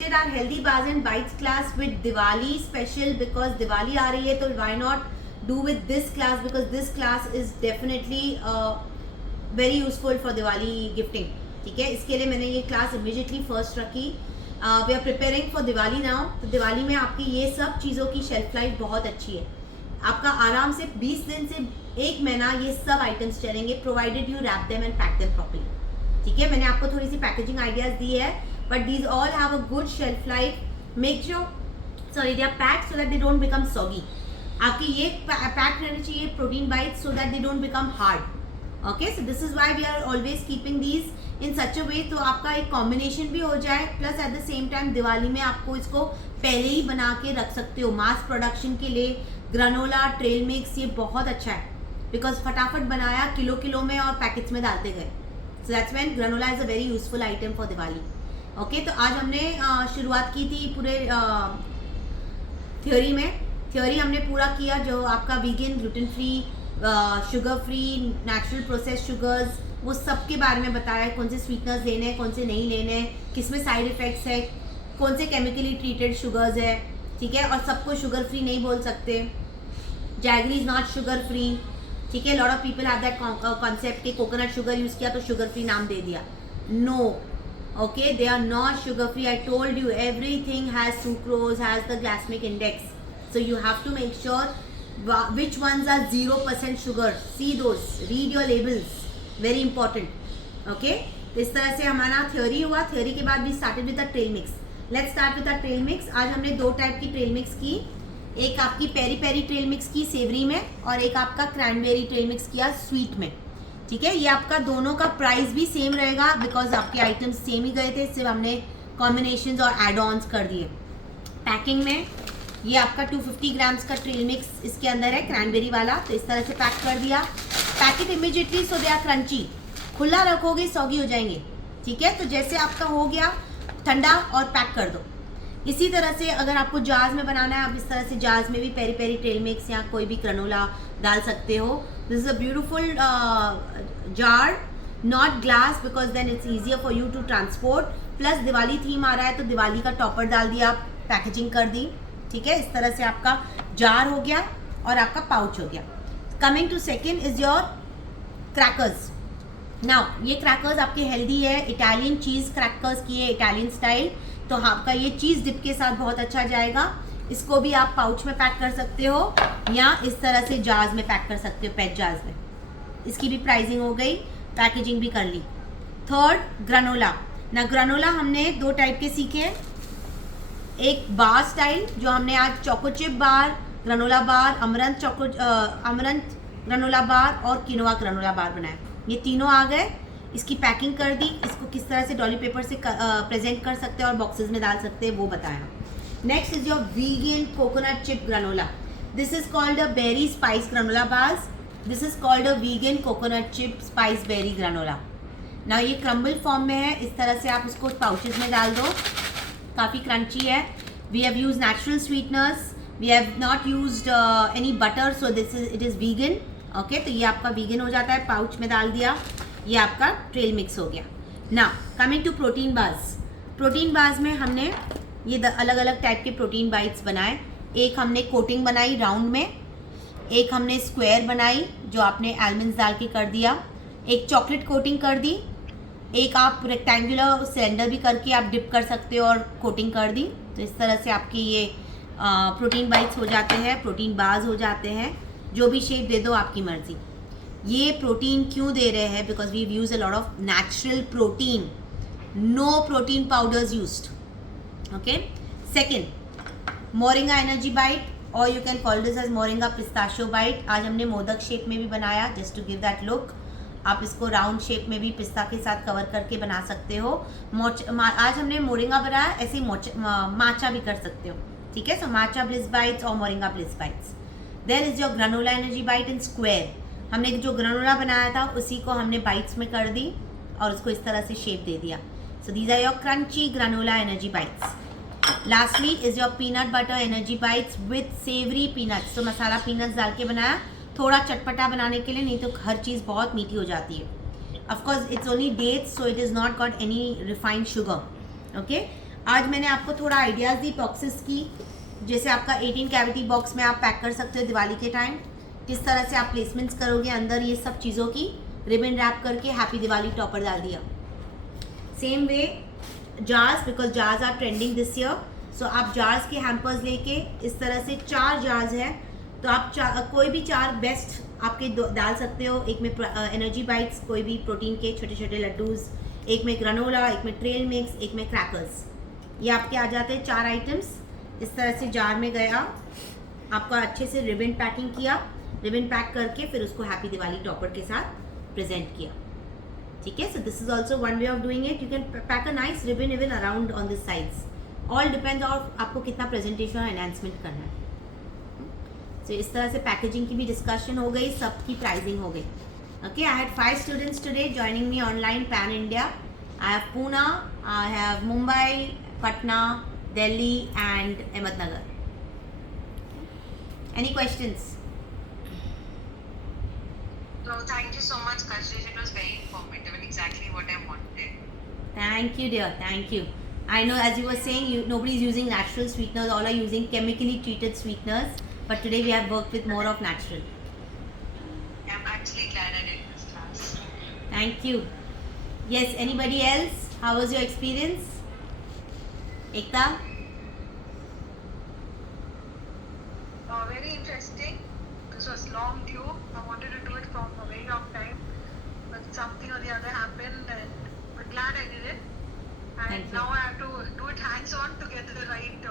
Our healthy bars and bites class with Diwali special because Diwali आ रही है तो why not do with this class because this class is definitely very useful for Diwali gifting. ठीक है, इसके लिए मैंने ये क्लास इमीडिएटली फर्स्ट रखी. We are preparing for Diwali now. तो दिवाली में आपकी ये सब चीज़ों की शेल्फ लाइफ बहुत अच्छी है. आपका आराम से 20 दिन से 1 महीना ये सब आइटम्स चलेंगे provided you wrap them and pack them properly. ठीक है, मैंने आपको थोड़ी सी पैकेजिंग आइडियाज दी है but these all have a good shelf life. Make sure they are packed so that they don't become soggy. आपकी ये पैक रहनी चाहिए protein bites so that they don't become hard. Okay, so this is why we are always keeping these in such a way तो आपका एक combination भी हो जाए plus at the same time Diwali में आपको इसको पहले ही बना के रख सकते हो. मास प्रोडक्शन के लिए ग्रानोला ट्रेल मिक्स ये बहुत अच्छा है बिकॉज फटाफट बनाया किलो में और पैकेट्स में डालते गए. So that's when granola is a very useful item for Diwali. Okay, तो आज हमने शुरुआत की थी पूरे थ्योरी में. थ्योरी हमने पूरा किया जो आपका vegan gluten free sugar free natural process sugars वो सब के बारे में बताया. कौन से स्वीटनर्स लेने हैं कौन से नहीं लेने हैं, किस में साइड इफेक्ट्स है, कौन से केमिकली ट्रीटेड शुगर्स है. ठीक है, और सबको शुगर फ्री नहीं बोल सकते. Jaggery is not sugar free. ठीक है, lot of people have that concept कि कोकोनट शुगर यूज किया तो शुगर फ्री नाम दे दिया. No, okay, they are not sugar free. I told you everything has sucrose, has the glycemic index, so you have to make sure which ones are 0% sugar. See those, read your labels, very important. Okay, तो इस तरह से हमारा theory हुआ. Theory के बाद भी started with the trail mix. Let's start with the trail mix. आज हमने 2 टाइप की ट्रेल मिक्स की. एक आपकी पेरी पेरी ट्रेल मिक्स की सेवरी में और एक आपका क्रैनबेरी ट्रेल मिक्स किया स्वीट में. ठीक है, ये आपका दोनों का प्राइस भी सेम रहेगा बिकॉज आपके आइटम्स सेम ही गए थे, सिर्फ हमने कॉम्बिनेशंस और एड ऑन्स कर दिए. पैकिंग में ये आपका 250 ग्राम्स का ट्रेल मिक्स इसके अंदर है क्रैनबेरी वाला. तो इस तरह से पैक कर दिया. Packet immediately so they are crunchy. खुला रखोगे सॉगी हो जाएंगे. ठीक है, तो जैसे आपका हो गया ठंडा और पैक कर दो. इसी तरह से अगर आपको जार्स में बनाना है आप इस तरह से जार्स में भी पेरी पेरी ट्रेल मिक्स या कोई भी ग्रानोला डाल सकते हो. This is a beautiful jar, not glass because then it's easier for you to transport. Plus Diwali theme आ रहा है तो दिवाली का टॉपर डाल दिया, पैकेजिंग कर दी. ठीक है, इस तरह से आपका जार हो गया और आपका पाउच हो गया. Coming to second is your crackers. Now ये क्रैकर्स आपके हेल्दी है, इटालियन चीज़ क्रैकर्स की है, इटालियन स्टाइल. तो आपका ये चीज़ डिप के साथ बहुत अच्छा जाएगा. इसको भी आप पाउच में पैक कर सकते हो या इस तरह से जार्स में पैक कर सकते हो, पेट जार्स में. इसकी भी प्राइसिंग हो गई, पैकेजिंग भी कर ली. Third granola. ना ग्रानोला हमने 2 टाइप के सीखे. एक बार स्टाइल जो हमने आज चोको चिप बार, ग्रानोला बार, अमरंथ ग्रानोला बार और किनोवा ग्रानोला बार बनाया. ये तीनों आ गए. इसकी पैकिंग कर दी. इसको किस तरह से डॉली पेपर से प्रेजेंट कर सकते हैं और बॉक्सेस में डाल सकते हैं वो बताया. Next is your vegan coconut chip granola. This is called a berry spice granola bars. This is called a vegan coconut chip spice berry granola. ना ये क्रम्बल फॉर्म में है. इस तरह से आप उसको पाउचेस में डाल दो. काफ़ी क्रंची है. We have use natural sweeteners. We have not used any butter so this is it is vegan. Okay, तो ये आपका वीगन हो जाता है. पाउच में डाल दिया. ये आपका ट्रेल मिक्स हो गया. Now coming to protein bars. Protein bars में हमने ये अलग अलग टाइप के प्रोटीन बाइट्स बनाए. एक हमने कोटिंग बनाई राउंड में, एक हमने स्क्वायर बनाई जो आपने आलमंड्स डाल के कर दिया, एक चॉकलेट कोटिंग कर दी, एक आप रेक्टेंगुलर सिलेंडर भी करके आप डिप कर सकते हो और कोटिंग कर दी. तो इस तरह से आपके ये प्रोटीन बाइट्स हो जाते हैं, प्रोटीन बार्स हो जाते हैं. जो भी शेप दे दो आपकी मर्जी. ये प्रोटीन क्यों दे रहे हैं because we use a lot of natural protein, no protein powders used. Okay, second moringa energy bite और you can call this as moringa pistachio bite. आज हमने मोदक शेप में भी बनाया just to give that look. आप इसको round shape में भी पिस्ता के साथ कवर करके बना सकते हो. आज हमने मोरिंगा बनाया, ऐसे ही माचा भी कर सकते हो. ठीक है, सो माचा ब्लिस बाइट्स और moringa bliss bites. There is your granola energy bite in square. हमने जो ग्रानोला बनाया था उसी को हमने बाइट्स में कर दी और उसको इस तरह से शेप दे दिया. So these are your crunchy granola energy bites. Lastly is your peanut butter energy bites with savoury peanuts. तो मसाला पीनट्स डाल के बनाया, थोड़ा चटपटा बनाने के लिए, नहीं तो हर चीज़ बहुत मीठी हो जाती है. Of course it's only dates so it is not got any refined sugar. Okay, आज मैंने आपको थोड़ा आइडियाज़ दी बॉक्सेस की, जैसे आपका 18 कैविटी बॉक्स में आप पैक कर सकते हो दिवाली के टाइम, किस तरह से आप प्लेसमेंट्स करोगे अंदर ये सब चीज़ों की, रिबन रैप करके हैप्पी दिवाली टॉपर डाल दिया। Same way jars, because jars are trending this year, so आप जार्स के हैम्पर्स लेके इस तरह से 4 जार्स हैं, तो आप कोई भी 4 बेस्ट आपके डाल सकते हो। एक में एनर्जी बाइट्स, कोई भी प्रोटीन के छोटे छोटे लड्डूज़, एक में ग्रानोला, एक में ट्रेल मिक्स, एक में क्रैकर्स, ये आपके आ जाते हैं 4 आइटम्स। इस तरह से जार में गया, आपका अच्छे से रिबन पैकिंग किया, रिबन पैक करके फिर उसको हैप्पी दिवाली टॉपर के साथ प्रेजेंट किया। ठीक है, सो this is also one way of doing it. You can pack a nice ribbon even around on this sides, all depends on आपको कितना प्रेजेंटेशन और एनहांसमेंट करना है। तो इस तरह से पैकेजिंग की भी डिस्कशन हो गई, सबकी प्राइसिंग हो गई। Okay, I had 5 students today joining me online pan India. I have Poona, I have Mumbai, Patna, Delhi and Ahmednagar. Any questions? No, thank you so much, Kashish. It was very informative and exactly what I wanted. Thank you, dear. Thank you. I know, as you were saying, nobody is using natural sweeteners. All are using chemically treated sweeteners. But today we have worked with more of natural. I'm actually glad I did this class. Thank you. Yes. Anybody else? How was your experience? Ekta? Very interesting. This was long due. I wanted to do it from a very long time, but something or the other happened, and we're glad I did it. Thank And you. now I have to do it hands-on to get the right.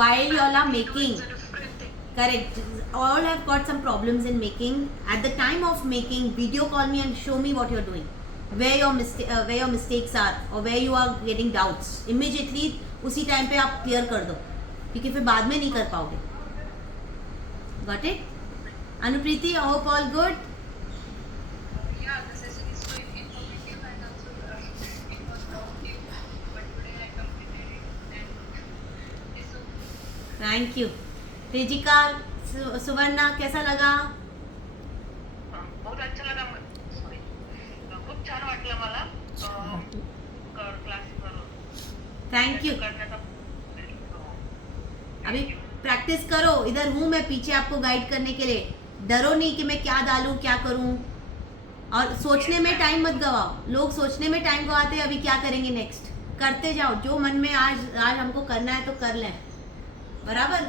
While you all are making, It's a different thing. correct. All have got some problems in making. At the time of making, video call me and show me what you're doing, where your mistakes are, or where you are getting doubts. Immediately उसी time पे आप clear कर दो, क्योंकि फिर बाद में नहीं कर पाओगे। Got it? Anupriti, I hope all good. Yeah, the session is quite informative and also it was long due, but today I completed it and it's so Thank you. Tejika, सुवर्णा, कैसा लगा? बहुत अच्छा लगा. सॉरी, खूप छान वाटलं मला क्लास थैंक यू. करण्याचा. अभी प्रैक्टिस करो, इधर हूँ मैं पीछे आपको गाइड करने के लिए। डरो नहीं कि मैं क्या डालूँ क्या करूँ, और सोचने में टाइम मत गवाओ। लोग सोचने में टाइम गवाते हैं अभी क्या करेंगे नेक्स्ट। करते जाओ, जो मन में आज हमको करना है तो कर लें, बराबर।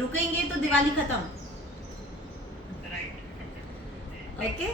रुकेंगे तो दिवाली खत्म। राइट. ओके।